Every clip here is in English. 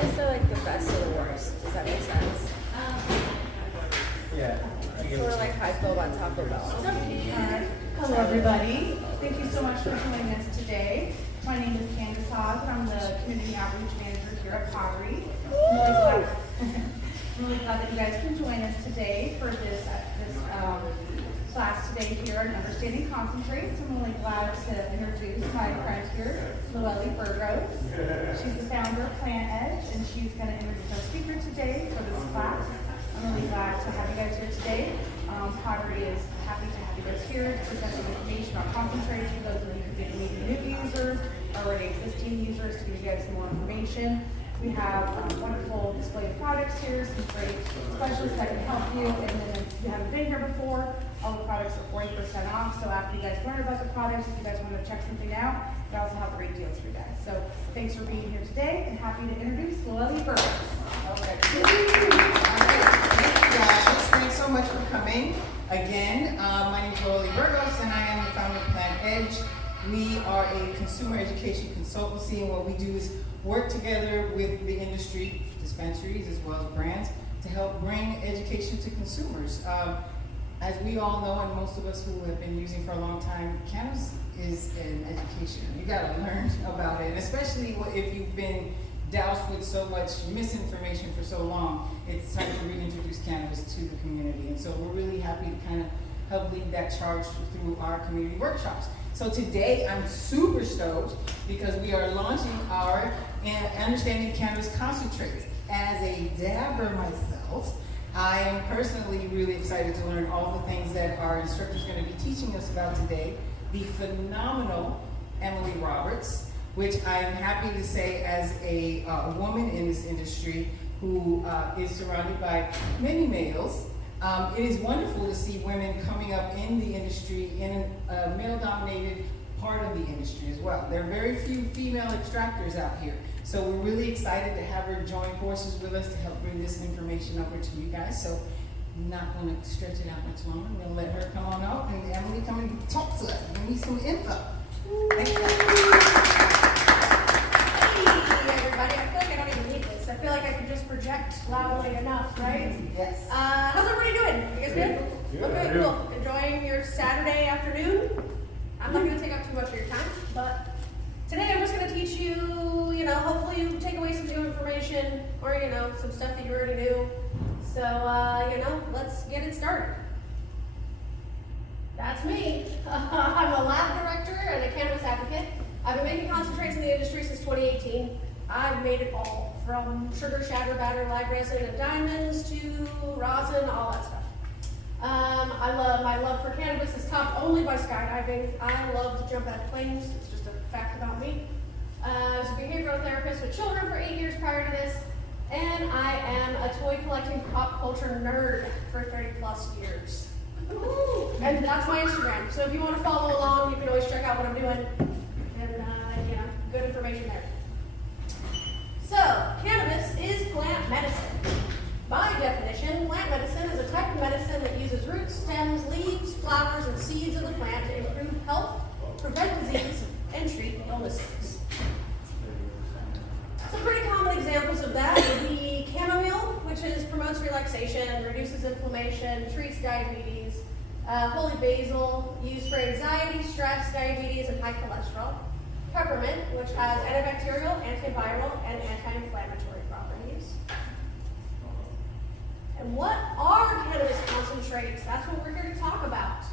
guess they're like the best or the worst. Does that make sense? Yeah. Sort of like how I feel about Taco Bell. Hello, everybody. Thank you so much for joining us today. My name is Candace Haas, and I'm the Community Outreach Manager here at Pottery. I'm really glad that you guys can join us today for this class today here on Understanding Concentrates. I'm really glad to introduce my friend here, Luelle Burgos. She's the founder of Plantedg, and she's going to introduce our speaker today for this class. I'm really glad to have you guys here today. Pottery is happy to have you guys here to present some information on concentrates for those of you who didn't need new users, already existing users, to give you guys some more information. We have a wonderful display of products here, some great specialists that can help you. And then if you haven't been here before, all the products are 40% off. So after you guys learn about the products, if you guys want to check something out, we also have great deals for you guys. So thanks for being here today, and happy to introduce Luelle Burgos. Okay. Thank you guys. Thanks so much for coming again. My name is Luelle Burgos, and I am the founder of Plantedg. We are a consumer education consultancy, and what we do is work together with the industry, dispensaries as well as brands, to help bring education to consumers. As we all know, and most of us who have been using for a long time, cannabis is an education. You gotta learn about it, and especially if you've been doused with so much misinformation for so long. It's time to reintroduce cannabis to the community, and so we're really happy to kind of help lead that charge through our community workshops. So today I'm super stoked because we are launching our Understanding Cannabis Concentrates. As a dabber myself, I am personally really excited to learn all the things that our instructor is going to be teaching us about today. The phenomenal Emily Roberts, which I am happy to say as a woman in this industry who is surrounded by many males. It is wonderful to see women coming up in the industry in a male-dominated part of the industry as well. There are very few female extractors out here. So we're really excited to have her join forces with us to help bring this information over to you guys. So I'm not going to stretch it out much longer. I'm going to let her come on out and Emily come and talk to us. We need some info. Thanks, guys. Hey everybody, I feel like I don't even need this. I feel like I can just project loudly enough, right? Yes. How's everybody doing? You guys good? Okay, cool. Enjoying your Saturday afternoon? I'm not going to take up too much of your time, but today I'm just going to teach you, hopefully you take away some new information or, some stuff that you already knew. So, let's get it started. That's me. I'm a lab director and a cannabis advocate. I've been making concentrates in the industry since 2018. I've made it all, from sugar, shatter, batter, live resin, and diamonds to rosin, all that stuff. My love for cannabis is topped only by skydiving. I love to jump out of planes. It's just a fact about me. I was a behavioral therapist with children for 8 years prior to this, and I am a toy collecting pop culture nerd for 30 plus years. And that's my Instagram. So if you want to follow along, you can always check out what I'm doing. And, good information there. So, cannabis is plant medicine. By definition, plant medicine is a type of medicine that uses roots, stems, leaves, flowers, and seeds of the plant to improve health, prevent disease, and treat illnesses. Some pretty common examples of that would be chamomile, which promotes relaxation, reduces inflammation, treats diabetes. Holy basil, used for anxiety, stress, diabetes, and high cholesterol. Peppermint, which has antibacterial, antiviral, and anti-inflammatory properties. And what are cannabis concentrates? That's what we're here to talk about.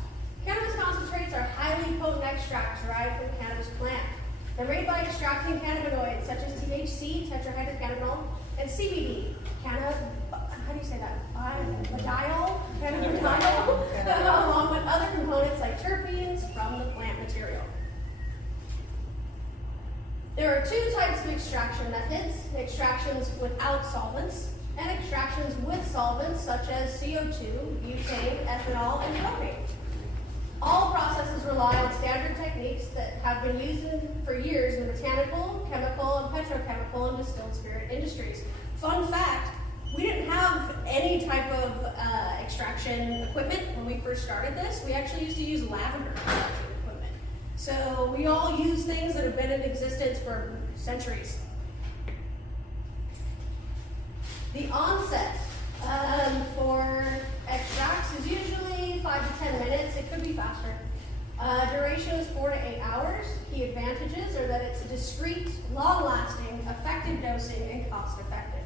Cannabis concentrates are highly potent extracts derived from the cannabis plant. They're made by extracting cannabinoids such as THC, tetrahydrocannabinol, and CBD, how do you say that? Cannabidiol, along with other components like terpenes from the plant material. There are two types of extraction methods: extractions without solvents and extractions with solvents such as CO2, butane, ethanol, and propane. All processes rely on standard techniques that have been used for years in the botanical, chemical, and petrochemical and distilled spirit industries. Fun fact, we didn't have any type of extraction equipment when we first started this. We actually used to use lavender extraction equipment. So we all use things that have been in existence for centuries. The onset for extracts is usually 5 to 10 minutes. It could be faster. Duration is 4 to 8 hours. Key advantages are that it's discreet, long-lasting, effective dosing, and cost-effective.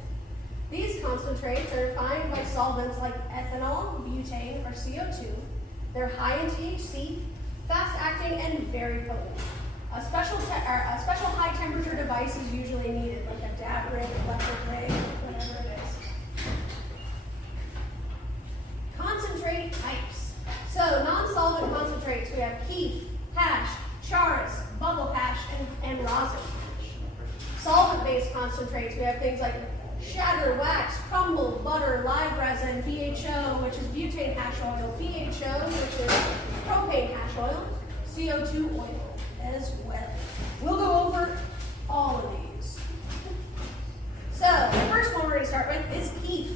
These concentrates are refined by solvents like ethanol, butane, or CO2. They're high in THC, fast-acting, and very potent. A special high-temperature device is usually needed, like a dab rig, electric rig, whatever it is. Concentrate types. So, non-solvent concentrates, we have keef, hash, charas, bubble hash, and rosin. Solvent-based concentrates, we have things like shatter, wax, crumble, butter, live resin, BHO, which is butane hash oil, PHO, which is propane hash oil, CO2 oil as well. We'll go over all of these. So, the first one we're going to start with is keef.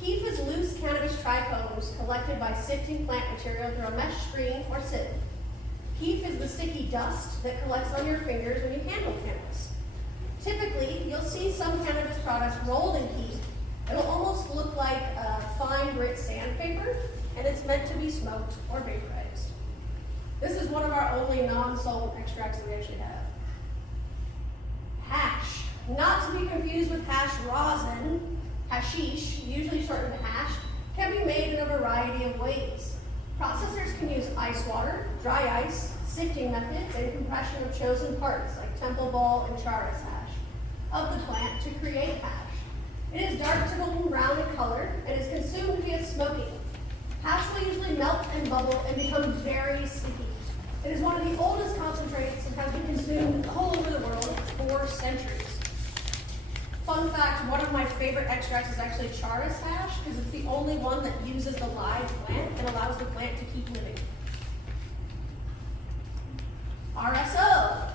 Keef is loose cannabis trichomes collected by sifting plant material through a mesh screen or sieve. Keef is the sticky dust that collects on your fingers when you handle cannabis. Typically, you'll see some cannabis products rolled in keef. It'll almost look like a fine grit sandpaper, and it's meant to be smoked or vaporized. This is one of our only non-solvent extracts that we actually have. Hash, not to be confused with hash rosin, hashish, usually shortened to hash, can be made in a variety of ways. Processors can use ice water, dry ice, sifting methods, and compression of chosen parts like temple ball and charas hash of the plant to create hash. It is dark to golden brown in color and is consumed via smoking. Hash will usually melt and bubble and become very sticky. It is one of the oldest concentrates and has been consumed all over the world for centuries. Fun fact, one of my favorite extracts is actually charas hash because it's the only one that uses the live plant and allows the plant to keep living. RSO.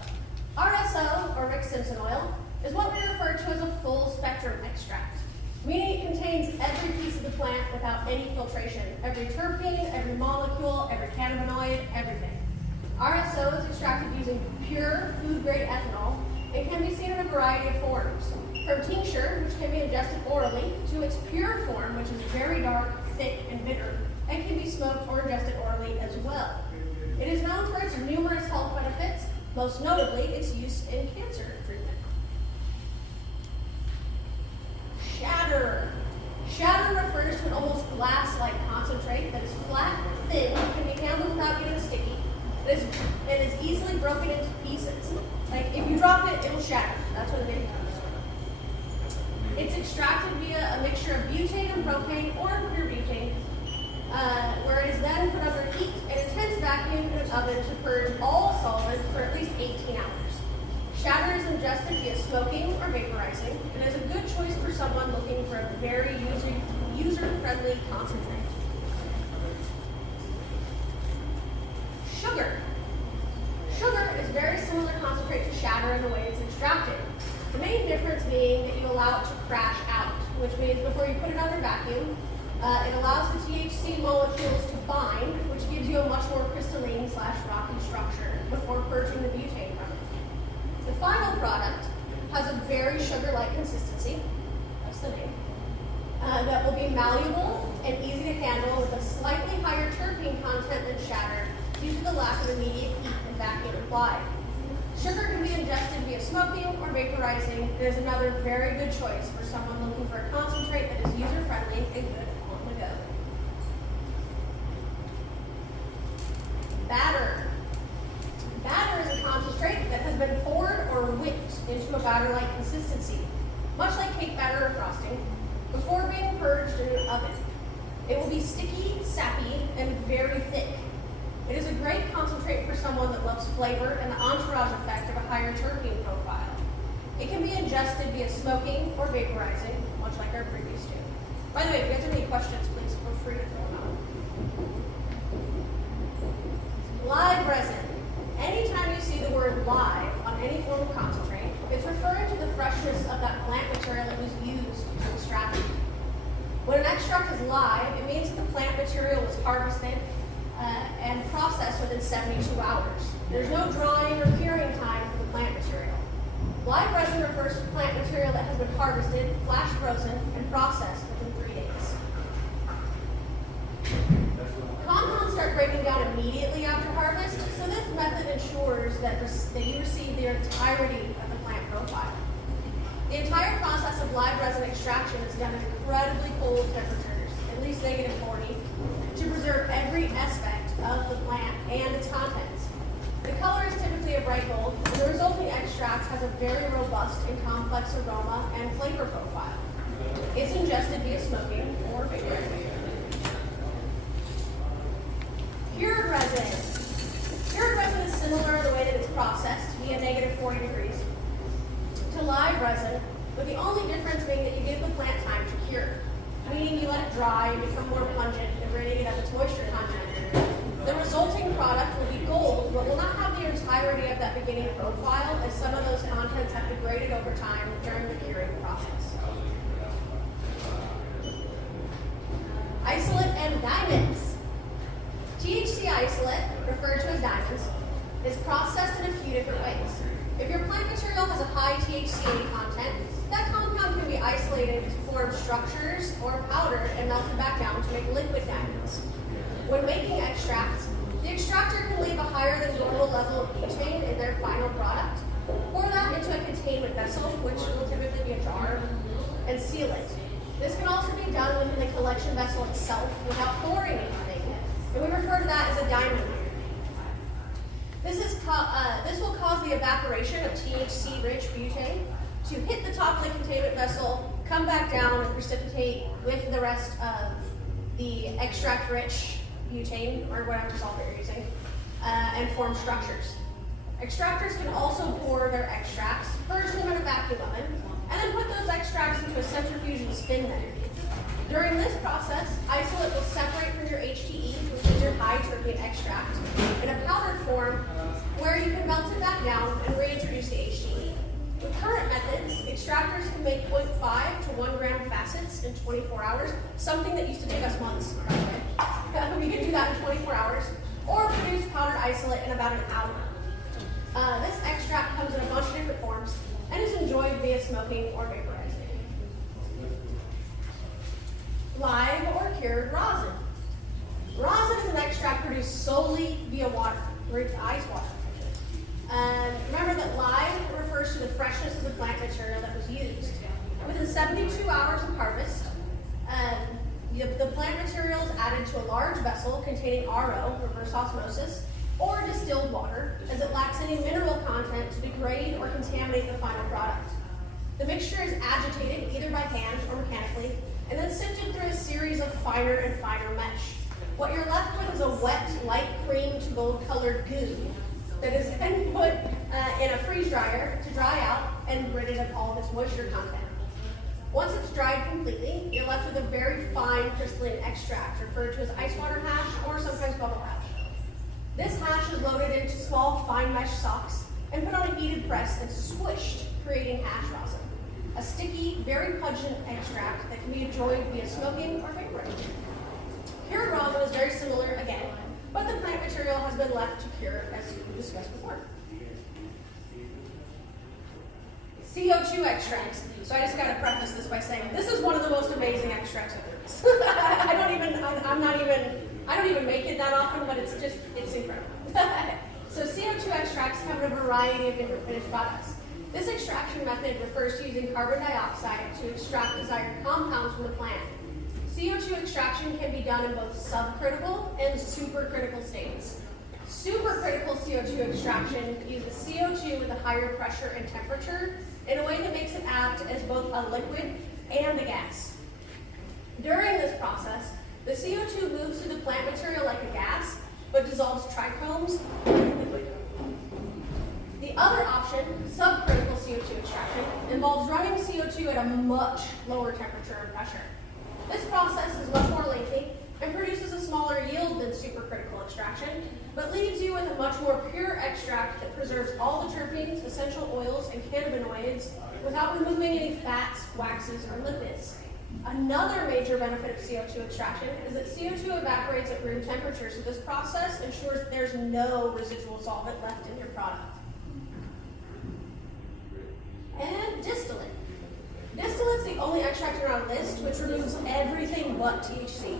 RSO, or Rick Simpson oil, is what we refer to as a full spectrum extract, meaning it contains every piece of the plant without any filtration, every terpene, every molecule, every cannabinoid, everything. RSO is extracted using pure food-grade ethanol and can be seen in a variety of forms, from tincture, which can be ingested orally, to its pure form, which is very dark, thick, and bitter, and can be smoked or ingested orally as well. It is known for its numerous health benefits, most notably its use in cancer treatment. Shatter. Shatter refers to an almost glass-like concentrate that is flat, thin, can be handled without getting sticky. It is easily broken into pieces. Like if you drop it, it'll shatter. That's what it is. It's extracted via a mixture of butane and propane or pure butane, where it is then put under heat and intense vacuum in an oven to purge all solvent for at least 18 hours. Shatter is ingested via smoking or vaporizing and is a good choice for someone looking for a very user-friendly concentrate. Sugar. Sugar is very similar concentrate to shatter in the way it's extracted. The main difference being that you allow it to crash out, which means before you put it under vacuum, it allows the THC molecules to bind, which gives you a much more crystalline/rocky structure before purging the butane from it. The final product has a very sugar-like consistency, that's the name, that will be malleable and easy to handle with a slightly higher terpene content than shatter due to the lack of immediate heat and vacuum applied. Sugar can be ingested via smoking or vaporizing. It is another very good choice for someone looking for a concentrate that is user-friendly and good on the go. Batter. Batter is a concentrate that has been poured or whipped into a batter-like consistency, much like cake batter or frosting, before being purged in an oven. It will be sticky, sappy, and very thick. It is a great concentrate for someone that loves flavor and the entourage effect of a higher terpene profile. It can be ingested via smoking or vaporizing, much like our previous two. By the way, if you guys have any questions, please feel free to throw them out. Live resin. Anytime you see the word live on any form of concentrate, it's referring to the freshness of that plant material that was used to extract it. When an extract is live, it means that the plant material was harvested and processed within 72 hours. There's no drying or curing time for the plant material. Live resin refers to plant material that has been harvested, flash frozen, and processed within 3 days. Compounds start breaking down immediately after harvest, so this method ensures that you receive the entirety of the plant profile. The entire process of live resin extraction is done at incredibly cold temperatures, at least -40, to preserve every aspect of the plant and its contents. The color is typically a bright gold, and the resulting extract has a very robust and complex aroma and flavor profile. It's ingested via smoking or vaporizing. Cured resin. Cured resin is similar in the way that it's processed via -40 degrees to live resin, with the only difference being that you give the plant time to cure, meaning you let it dry and become more pungent, degrading it of its moisture content. The resulting product will be gold, but will not have the entirety of that beginning profile, as some of those contents have degraded over time during the curing process. Isolate and diamonds. THC isolate, referred to as diamonds, is processed in a few different ways. If your plant material has a high THCA content, that compound can be isolated to form structures or powdered and melted back down to make liquid diamonds. When making extracts, the extractor can leave a higher than normal level of butane in their final product, pour that into a containment vessel, which will typically be a jar, and seal it. This can also be done within the collection vessel itself without pouring anything, and we refer to that as a diamond. This will cause the evaporation of THC-rich butane to hit the top of the containment vessel, come back down and precipitate with the rest of the extract-rich butane, or whatever solvent you're using, and form structures. Extractors can also pour their extracts, purge them in a vacuum oven, and then put those extracts into a centrifuge and spin them. During this process, isolate will separate from your HTE, which is your high terpene extract, in a powdered form where you can melt it back down and reintroduce the HTE. With current methods, extractors can make 0.5 to 1 gram facets in 24 hours, something that used to take us months, by the way. We can do that in 24 hours, or produce powdered isolate in about an hour. This extract comes in a bunch of different forms and is enjoyed via smoking or vaporizing. Live or cured rosin. Rosin is an extract produced solely via water, or ice water. Remember that live refers to the freshness of the plant material that was used. Within 72 hours of harvest, the plant material is added to a large vessel containing RO, reverse osmosis, or distilled water, as it lacks any mineral content to degrade or contaminate the final product. The mixture is agitated either by hand or mechanically, and then sifted through a series of finer and finer mesh. What you're left with is a wet, light cream to gold-colored goo that is then put in a freeze dryer to dry out and rid it of all of its moisture content. Once it's dried completely, you're left with a very fine crystalline extract referred to as ice water hash or sometimes bubble hash. This hash is loaded into small fine mesh socks and put on a heated press and swished, creating hash rosin, a sticky, very pungent extract that can be enjoyed via smoking or vaporizing. Cured rosin is very similar again, but the plant material has been left to cure, as we discussed before. CO2 extracts. So I just got to preface this by saying this is one of the most amazing extracts there is. I don't even make it that often, but it's incredible. So CO2 extracts come in a variety of different finished products. This extraction method refers to using carbon dioxide to extract desired compounds from the plant. CO2 extraction can be done in both subcritical and supercritical states. Supercritical CO2 extraction uses CO2 with a higher pressure and temperature in a way that makes it act as both a liquid and a gas. During this process, the CO2 moves through the plant material like a gas, but dissolves trichromes in liquid. The other option, subcritical CO2 extraction, involves running CO2 at a much lower temperature and pressure. This process is much more lengthy and produces a smaller yield than supercritical extraction, but leaves you with a much more pure extract that preserves all the terpenes, essential oils, and cannabinoids without removing any fats, waxes, or lipids. Another major benefit of CO2 extraction is that CO2 evaporates at room temperature, so this process ensures that there's no residual solvent left in your product. And distillate. Distillate's the only extract on our list which removes everything but THC.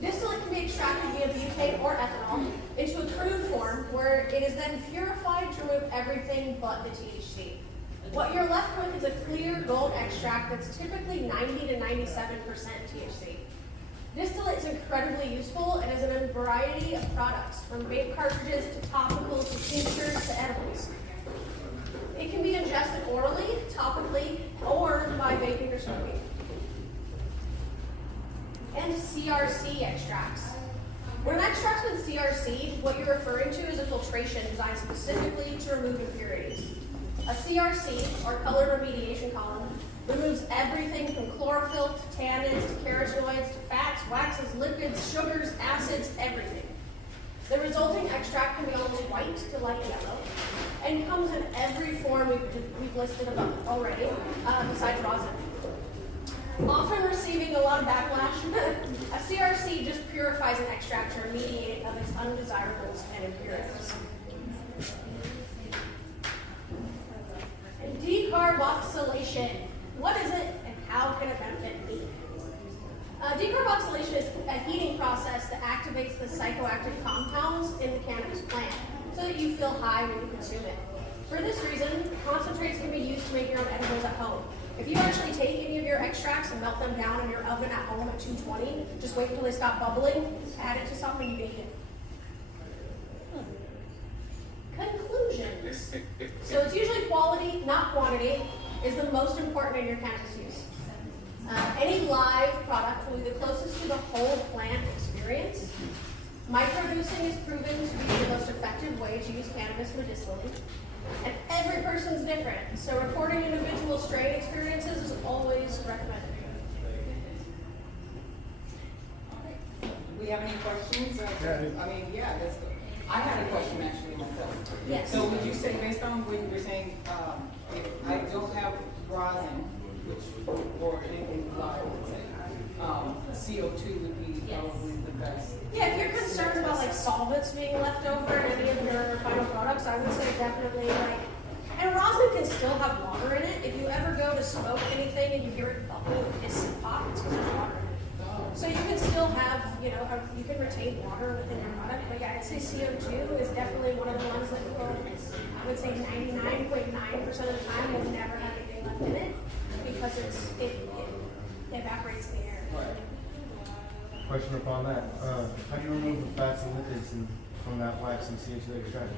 Distillate can be extracted via butane or ethanol into a crude form where it is then purified to remove everything but the THC. What you're left with is a clear gold extract that's typically 90 to 97% THC. Distillate is incredibly useful and is in a variety of products, from vape cartridges to topicals to tinctures to edibles. It can be ingested orally, topically, or by vaping or smoking. And CRC extracts. When an extract's been CRC'd, what you're referring to is a filtration designed specifically to remove impurities. A CRC, or color remediation column, removes everything from chlorophyll to tannins to carotenoids to fats, waxes, lipids, sugars, acids, everything. The resulting extract can be almost white to light yellow and comes in every form we've listed above already, besides rosin. Often receiving a lot of backlash, a CRC just purifies an extract to remediate it of its undesirables and impurities. And decarboxylation. What is it and how can it benefit me? Decarboxylation is a heating process that activates the psychoactive compounds in the cannabis plant so that you feel high when you consume it. For this reason, concentrates can be used to make your own edibles at home. If you actually take any of your extracts and melt them down in your oven at home at 220, just wait until they stop bubbling, add it to something, you bake it. Conclusions. So it's usually quality, not quantity, is the most important in your cannabis use. Any live product will be the closest to the whole plant experience. Microdosing is proven to be the most effective way to use cannabis medicinally. And every person's different, so recording individual strain experiences is always recommended. Do we have any questions? I mean, yeah, that's good. I had a question actually myself. Yes. So would you say, based on what you were saying, if I don't have rosin, which, or anything live, let's say, CO2 would be probably the best? Yeah, if you're concerned about like solvents being left over in any of your final products, I would say definitely like, and rosin can still have water in it. If you ever go to smoke anything and you hear it bubble, it's hot, it's because there's water in it. So you can still have, you can retain water within your product, but yeah, I'd say CO2 is definitely one of the ones that will, I would say 99.9% of the time will never have anything left in it because it evaporates in the air. Right. Question upon that. How do you remove the fats and lipids from that wax and CO2 extract?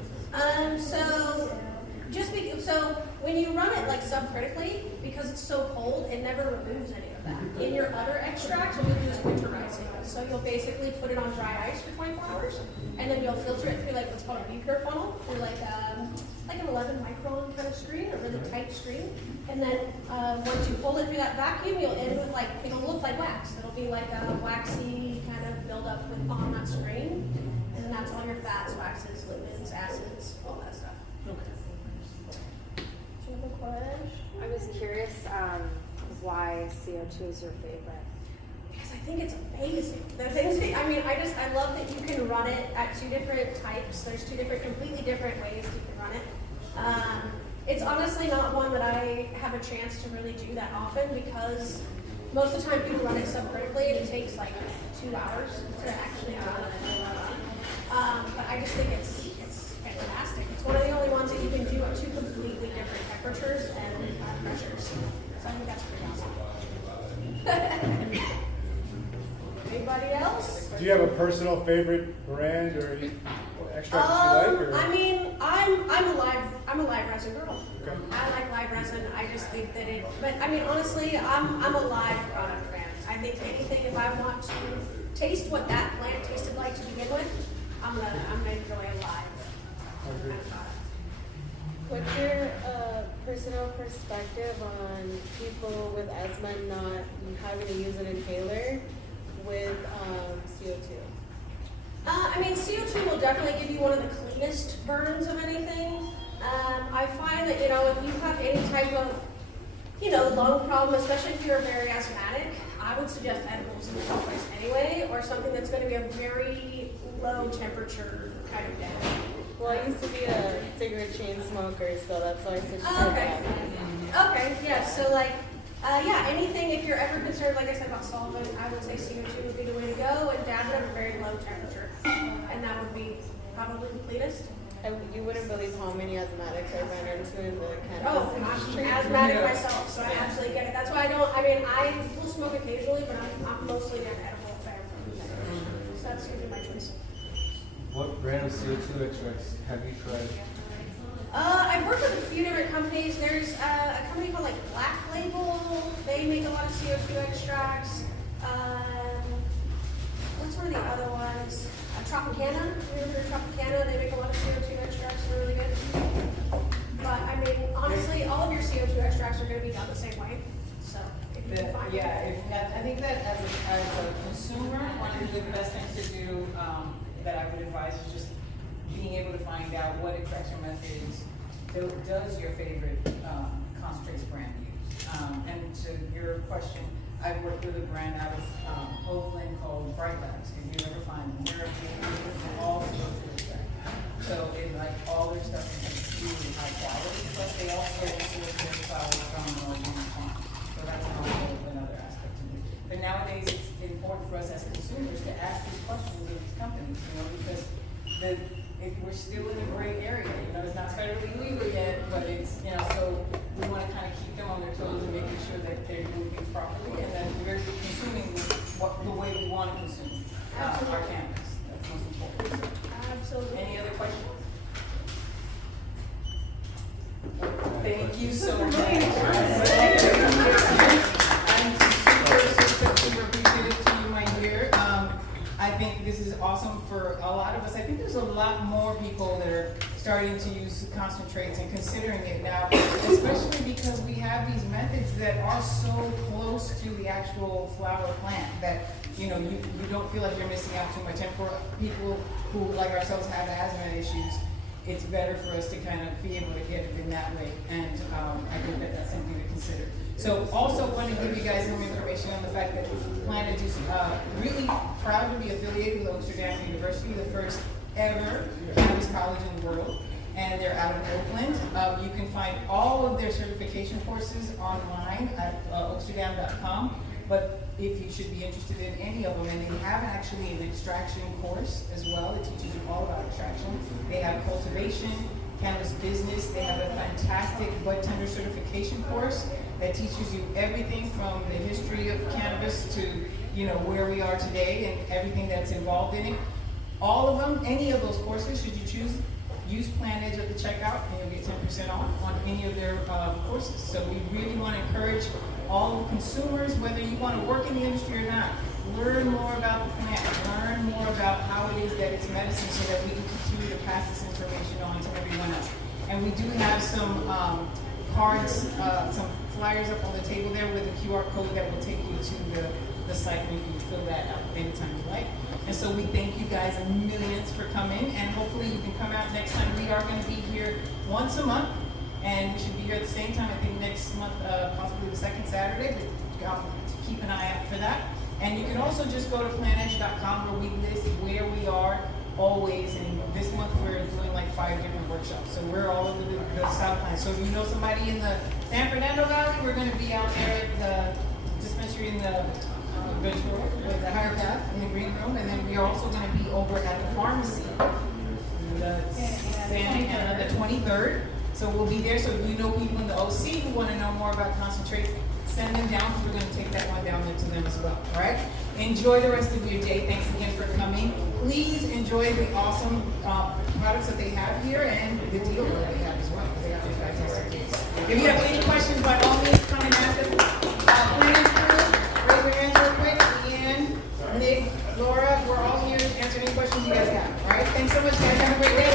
So when you run it like subcritically, because it's so cold, it never removes any of that. In your other extracts, what you'll do is winterize it. So you'll basically put it on dry ice for 24 hours, and then you'll filter it through like what's called a beaker funnel, through like an 11 micron kind of screen, a really tight screen. And then once you hold it through that vacuum, you'll end with like, it'll look like wax. It'll be like a waxy kind of buildup on that screen. And then that's all your fats, waxes, lipids, acids, all that stuff. Okay. Do you have a question? I was curious why CO2 is your favorite. Because I think it's amazing. The things that, I love that you can run it at two different types. There's two completely different ways you can run it. It's honestly not one that I have a chance to really do that often because most of the time people run it subcritically and it takes like 2 hours to actually run it. But I just think it's fantastic. It's one of the only ones that you can do at two completely different temperatures and pressures. So I think that's pretty awesome. Anybody else? Do you have a personal favorite brand or extract that you like? Or? I'm a live resin girl. Okay. I like live resin. I just think that honestly, I'm a live product fan. I think anything, if I want to taste what that plant tasted like to begin with, I'm gonna enjoy a live kind of product. What's your personal perspective on people with asthma not having to use an inhaler with CO2? CO2 will definitely give you one of the cleanest burns of anything. I find that, if you have any type of, lung problem, especially if you're very asthmatic, I would suggest edibles in the first place anyway, or something that's going to be a very low temperature kind of day. Well, I used to be a cigarette chain smoker, so that's why I switched to Okay. that. Okay, yeah, so like, yeah, anything, if you're ever concerned, like I said, about solvent, I would say CO2 would be the way to go, and dab it at a very low temperature. And that would be probably the cleanest. You wouldn't believe how many asthmatics I ran into in the Oh, cannabis I'm industry. asthmatic myself, so I absolutely get it. That's why I will smoke occasionally, but I'm mostly an edible fan. So that's usually my choice. What brand of CO2 extracts have you tried? I've worked with a few different companies. There's a company called like Black Label. They make a lot of CO2 extracts. What's one of the other ones? Tropicana. Have you ever heard of Tropicana? They make a lot of CO2 extracts. They're really good. But I mean, honestly, all of your CO2 extracts are going to be done the same way. So if you can find I think that as a consumer, one of the best things to do that I would advise is just being able to find out what extraction methods does your favorite concentrates brand use. And to your question, I've worked with a brand out of Oakland called Bright Labs. If you ever find them, they're all CO2 extract. So like all their stuff is really high quality, but they also source their flowers from organic farms. So that's another aspect to it. But nowadays, it's important for us as consumers to ask these questions of these companies, because we're still in a gray area. It's not federally legal yet, but it's, so we want to kind of keep them on their toes and making sure that they're doing things properly and that we're consuming the way we want to consume our cannabis. That's most important. Absolutely. Any other questions? Thank you so much. I'm super appreciative to you, my dear. I think this is awesome for a lot of us. I think there's a lot more people that are starting to use concentrates and considering it now, especially because we have these methods that are so close to the actual flower plant that you don't feel like you're missing out too much. And for people who, like ourselves, have asthma issues, it's better for us to kind of be able to get it in that way. And I think that that's something to consider. So also want to give you guys some information on the fact that Plantedg is really proud to be affiliated with Amsterdam University, the first ever cannabis college in the world. And they're out of Oakland. You can find all of their certification courses online at oaksterdam.com. But if you should be interested in any of them, and they have actually an extraction course as well that teaches you all about extraction. They have cultivation, cannabis business. They have a fantastic bud tender certification course that teaches you everything from the history of cannabis to where we are today and everything that's involved in it. All of them, any of those courses, should you choose, use Plantedg at the checkout and you'll get 10% off on any of their courses. So we really want to encourage all consumers, whether you want to work in the industry or not, learn more about the plant, learn more about how it is that it's medicine so that we can continue to pass this information on to everyone else. And we do have some cards, some flyers up on the table there with a QR code that will take you to the site where you can fill that out anytime you like. And so we thank you guys millions for coming, and hopefully you can come out next time. We are going to be here once a month, and we should be here at the same time, I think next month, possibly the second Saturday, but keep an eye out for that. And you can also just go to plantedg.com where we list where we are always, and this month we're doing like 5 different workshops. So we're all over the South Line. So if you know somebody in the San Fernando Valley, we're going to be out there at the dispensary in the vegetable with the higher path in the green room, and then we are also going to be over at the pharmacy, the 23rd. So we'll be there. So if you know people in the OC who want to know more about concentrates, send them down because we're going to take that one down there to them as well. All right. Enjoy the rest of your day. Thanks again for coming. Please enjoy the awesome products that they have here and the deal that they have as well. They have fantastic deals. If you have any questions, by all means, come and ask us. Planning crew, raise your hands real quick. Leanne, Nick, Laura, we're all here to answer any questions you guys have. All right. Thanks so much, guys. Have a great day.